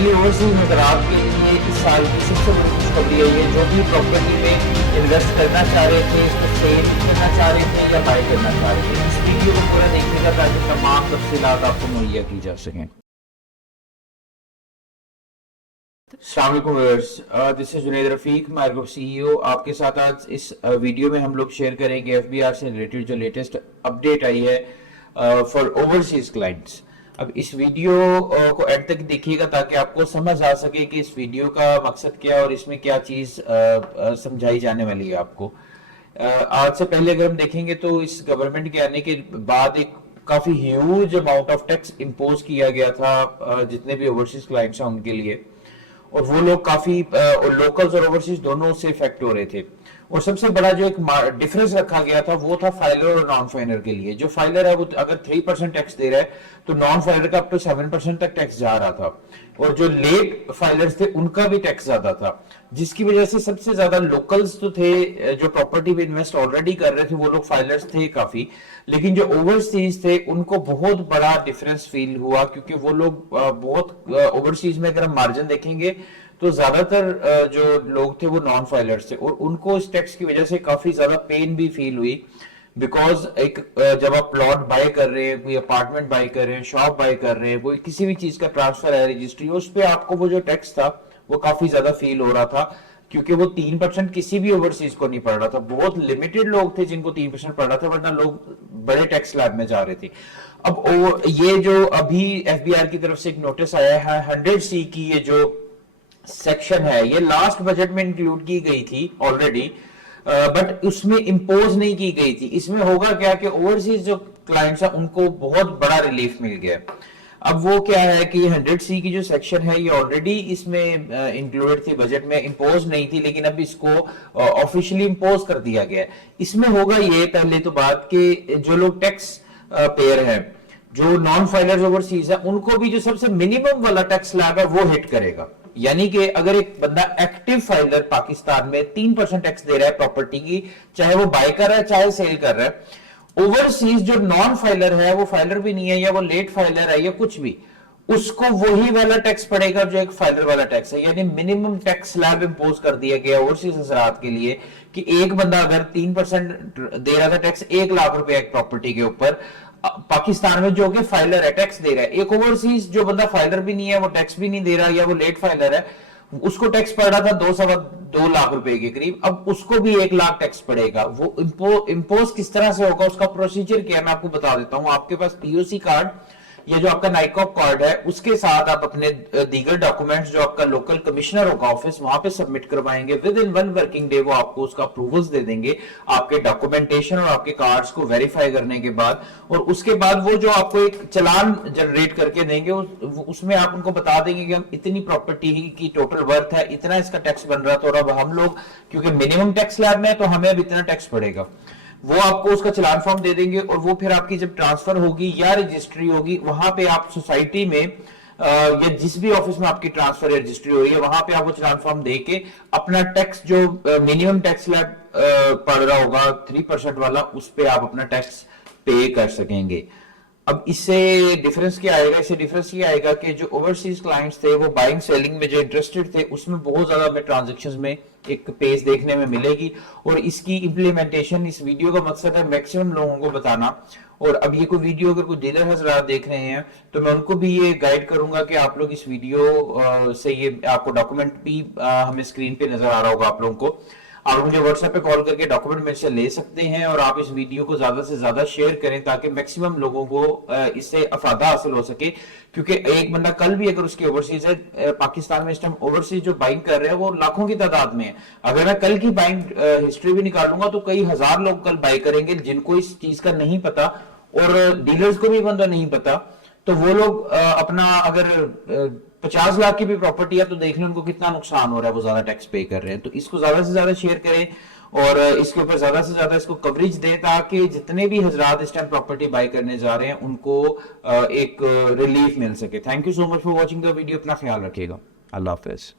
Finally overseas नजरात के लिए इस साल की सबसे बड़ी खुशखबरी है। जो भी प्रॉपर्टी में इन्वेस्ट करना चाह रहे थे, इसको सेल करना चाह रहे थे या बाय करना चाह रहे थे, इस वीडियो को पूरा देखिएगा ताकि तमाम तफसीलात आपको मुहैया की जा सकें। अस्सलाम वालेकुम viewers, this is Junaid Rafiq, my group CEO. आपके साथ आज इस वीडियो में हम लोग शेयर करेंगे एफबीआर से रिलेटेड जो लेटेस्ट अपडेट आई है फॉर ओवरसीज क्लाइंट्स। अब इस वीडियो को एंड तक देखिएगा ताकि आपको समझ आ सके कि इस वीडियो का मकसद क्या है और इसमें क्या चीज समझाई जाने वाली है आपको। आज से पहले अगर हम देखेंगे तो इस गवर्नमेंट के आने के बाद एक काफी huge amount of tax impose किया गया था जितने भी ओवरसीज क्लाइंट्स हैं उनके लिए, और वो लोग काफी लोकल्स और ओवरसीज दोनों से इफेक्ट हो रहे थे। और सबसे बड़ा जो एक डिफरेंस रखा गया था वो था फाइलर और नॉन फाइलर के लिए। जो फाइलर है वो अगर 3% टैक्स दे रहा है तो नॉन फाइलर का अप टू 7% तक टैक्स जा रहा था, और जो लेट फाइलर्स थे उनका भी टैक्स ज्यादा था, जिसकी वजह से सबसे ज्यादा लोकल्स तो थे जो प्रॉपर्टी में इन्वेस्ट ऑलरेडी कर रहे थे, वो लोग फाइलर्स थे काफी। लेकिन जो ओवरसीज थे उनको बहुत बड़ा डिफरेंस फील हुआ, क्योंकि वो लोग बहुत ओवरसीज में अगर हम मार्जिन देखेंगे तो ज्यादातर जो लोग थे वो नॉन फाइलर्स थे, और उनको इस टैक्स की वजह से काफी ज्यादा पेन भी फील हुई। बिकॉज एक जब आप प्लॉट बाय कर रहे हैं, कोई अपार्टमेंट बाय कर रहे हैं, शॉप बाय कर रहे हैं, कोई किसी भी चीज का ट्रांसफर है, रजिस्ट्री, उस पे आपको वो जो टैक्स था वो काफी ज्यादा फील हो रहा था, क्योंकि वो 3% किसी भी ओवरसीज को नहीं पड़ रहा था। बहुत लिमिटेड लोग थे जिनको 3% पड़ रहा था, वरना लोग बड़े टैक्स स्लैब में जा रहे थे। अब ये जो अभी एफबीआर की तरफ से एक नोटिस आया है 100C की, ये जो सेक्शन है ये लास्ट बजट में इंक्लूड की गई थी ऑलरेडी, बट उसमें इंपोज नहीं की गई थी। इसमें होगा क्या कि ओवरसीज जो क्लाइंट्स हैं उनको बहुत बड़ा रिलीफ मिल गया। अब वो क्या है कि 100C की जो सेक्शन है ये ऑलरेडी इसमें इंक्लूडेड थी, बजट में इंपोज नहीं थी, लेकिन अब इसको ऑफिशियली इंपोज कर दिया गया है। इसमें होगा ये पहले तो बात कि जो लोग टैक्स पेयर हैं, जो नॉन फाइलर्स ओवरसीज है, उनको भी जो सबसे मिनिमम वाला टैक्स स्लैब है वो हिट करेगा। यानी कि अगर एक बंदा एक्टिव फाइलर पाकिस्तान में 3% टैक्स दे रहा है प्रॉपर्टी की, चाहे वो बाय कर रहा है चाहे सेल कर रहा है, ओवरसीज जो नॉन फाइलर है, वो फाइलर भी नहीं है या वो लेट फाइलर है या कुछ भी, उसको वही वाला टैक्स पड़ेगा जो एक फाइलर वाला टैक्स है। यानी मिनिमम टैक्स स्लैब इंपोज कर दिया गया ओवरसीज हजरात के लिए कि एक बंदा अगर 3% दे रहा था टैक्स 1 लाख रुपए एक प्रॉपर्टी के ऊपर, पाकिस्तान में जो कि फाइलर है टैक्स दे रहा है, एक ओवरसीज जो बंदा फाइलर भी नहीं है, वो टैक्स भी नहीं दे रहा या वो लेट फाइलर है, उसको टैक्स पड़ रहा था 2 लाख रुपए के करीब, अब उसको भी 1 लाख टैक्स पड़ेगा। वो इंपोज किस तरह से होगा, उसका प्रोसीजर क्या है मैं आपको बता देता हूं। आपके पास पीओसी कार्ड ये जो आपका नाइकॉप कार्ड है, उसके साथ आप अपने दीगर डॉक्यूमेंट्स जो आपका लोकल कमिश्नर होगा ऑफिस, वहां पे सबमिट करवाएंगे। विद इन 1 वर्किंग डे वो आपको उसका अप्रूवल्स दे देंगे आपके डॉक्यूमेंटेशन और आपके कार्ड्स को वेरीफाई करने के बाद, और उसके बाद वो जो आपको एक चलान जनरेट करके देंगे उसमें आप उनको बता देंगे कि हम इतनी प्रॉपर्टी की टोटल वर्थ है, इतना इसका टैक्स बन रहा था, और अब हम लोग क्योंकि मिनिमम टैक्स स्लैब में है तो हमें अब इतना टैक्स पड़ेगा। वो आपको उसका चलान फॉर्म दे देंगे, और वो फिर आपकी जब ट्रांसफर होगी या रजिस्ट्री होगी, वहां पे आप सोसाइटी में या जिस भी ऑफिस में आपकी ट्रांसफर या रजिस्ट्री हो रही है, वहां पे आप वो चलान फॉर्म दे के अपना टैक्स जो मिनिमम टैक्स स्लैब पड़ रहा होगा 3% वाला, उस पे आप अपना टैक्स पे कर सकेंगे। अब इससे डिफरेंस क्या आएगा? इससे डिफरेंस ये आएगा कि जो ओवरसीज क्लाइंट्स थे वो बाइंग सेलिंग में जो इंटरेस्टेड थे, उसमें बहुत ज्यादा हमें ट्रांजैक्शंस में एक पेज देखने में मिलेगी, और इसकी इम्प्लीमेंटेशन, इस वीडियो का मकसद है मैक्सिमम लोगों को बताना। और अब ये कोई वीडियो अगर कोई डीलर हजरात देख रहे हैं तो मैं उनको भी ये गाइड करूंगा कि आप लोग इस वीडियो से ये आपको डॉक्यूमेंट भी हमें स्क्रीन पे नजर आ रहा होगा आप लोगों को, आप मुझे व्हाट्सएप पे कॉल करके डॉक्यूमेंट मेरे से ले सकते हैं, और आप इस वीडियो को ज्यादा से ज्यादा शेयर करें ताकि मैक्सिमम लोगों को इससे अफादा हासिल हो सके। क्योंकि एक बंदा कल भी अगर उसकी ओवरसीज है, पाकिस्तान में इस टाइम ओवरसीज जो बाइंग कर रहे हैं वो लाखों की तादाद में है। अगर मैं कल की बाइंग हिस्ट्री भी निकालूंगा तो कई हजार लोग कल बाई करेंगे जिनको इस चीज का नहीं पता, और डीलर्स को भी बंदा नहीं पता, तो वो लोग अपना अगर 50 लाख की भी प्रॉपर्टी है तो देख लें उनको कितना नुकसान हो रहा है, वो ज्यादा टैक्स पे कर रहे हैं। तो इसको ज्यादा से ज्यादा शेयर करें और इसके ऊपर ज्यादा से ज्यादा इसको कवरेज दें ताकि जितने भी हजरात इस टाइम प्रॉपर्टी बाय करने जा रहे हैं उनको एक रिलीफ मिल सके। Thank you so much for watching the video. अपना ख्याल रखिएगा। अल्लाह हाफिज।